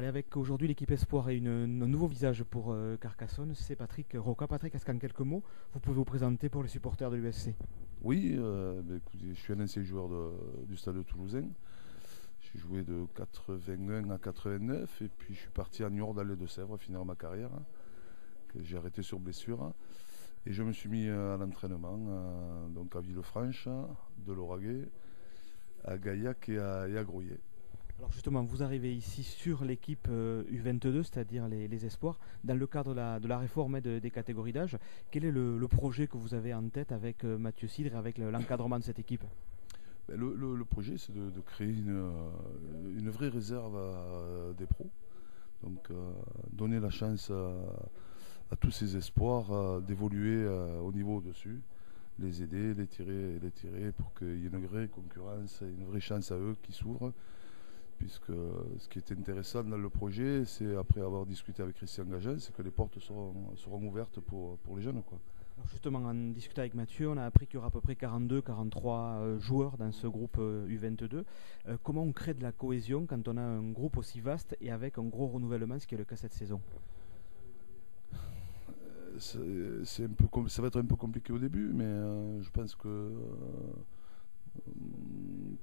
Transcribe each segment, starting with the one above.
Allez, avec aujourd'hui l'équipe Espoir et un nouveau visage pour Carcassonne, c'est Patrick Roca. Patrick, est-ce qu'en quelques mots, vous pouvez vous présenter pour les supporters de l'USC? Oui, écoutez, je suis un ancien joueur du Stade Toulousain. J'ai joué de 81 à 89 et puis je suis parti à Niort dans les Deux-Sèvres finir ma carrière, que j'ai arrêté sur blessure. Et je me suis mis à l'entraînement, donc à Villefranche, de Lauragais, à Gaillac et à Grouillé. Alors justement, vous arrivez ici sur l'équipe U22, c'est-à-dire les Espoirs, dans le cadre de la réforme des catégories d'âge. Quel est le projet que vous avez en tête avec Mathieu Cidre et avec l'encadrement de cette équipe? Ben, le projet, c'est de créer une vraie réserve des pros. Donc donner la chance à tous ces espoirs d'évoluer au niveau au-dessus, les aider, les tirer pour qu'il y ait une vraie concurrence, une vraie chance à eux qui s'ouvre. Puisque ce qui est intéressant dans le projet, c'est après avoir discuté avec Christian Gagen, c'est que les portes seront ouvertes pour les jeunes, quoi. Alors justement, en discutant avec Mathieu, on a appris qu'il y aura à peu près 42-43 joueurs dans ce groupe U22. Comment on crée de la cohésion quand on a un groupe aussi vaste et avec un gros renouvellement, ce qui est le cas cette saison? Ça va être un peu compliqué au début, mais je pense que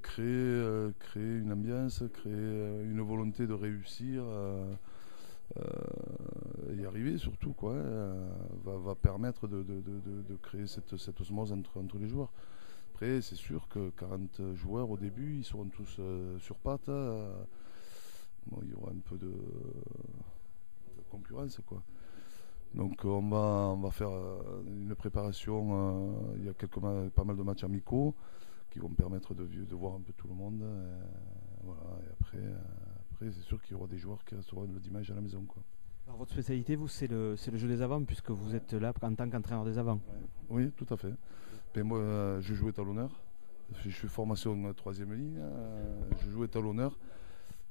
créer une ambiance, créer une volonté de réussir, y arriver surtout, quoi, va permettre de créer cette osmose entre les joueurs. Après, c'est sûr que 40 joueurs au début, ils seront tous sur pattes. Bon, il y aura un peu de concurrence, quoi. Donc on va faire une préparation. Il y a pas mal de matchs amicaux qui vont me permettre de voir un peu tout le monde. Voilà. Et après c'est sûr qu'il y aura des joueurs qui resteront le dimanche à la maison, quoi. Alors votre spécialité, vous, c'est le jeu des avants, puisque vous êtes là en tant qu'entraîneur des avants. Ouais. Oui, tout à fait. Mais moi, je joue étalonneur. Je fais formation troisième ligne. Je joue étalonneur.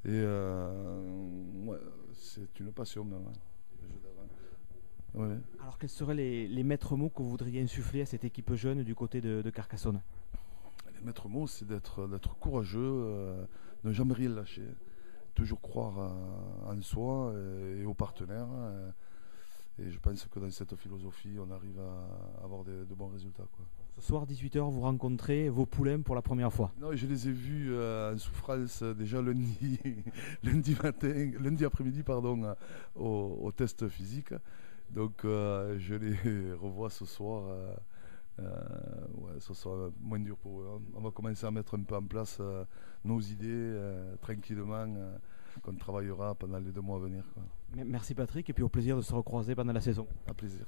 Et ouais, c'est une passion, même, hein, le jeu d'avant. Ouais. Alors quels seraient les maîtres mots que vous voudriez insuffler à cette équipe jeune du côté de Carcassonne? Les maîtres mots, c'est d'être courageux, ne jamais rien lâcher, toujours croire en soi et aux partenaires. Et je pense que dans cette philosophie, on arrive à avoir de bons résultats, quoi. Ce soir, 18h, vous rencontrez vos poulains pour la première fois. Non, je les ai vus en souffrance déjà lundi, lundi après-midi, pardon, au test physique. Donc je les revois ce soir. Ouais, ce sera moins dur pour eux. On va commencer à mettre un peu en place nos idées tranquillement, qu'on travaillera pendant les 2 mois à venir, quoi. Merci Patrick, et puis au plaisir de se recroiser pendant la saison. À plaisir.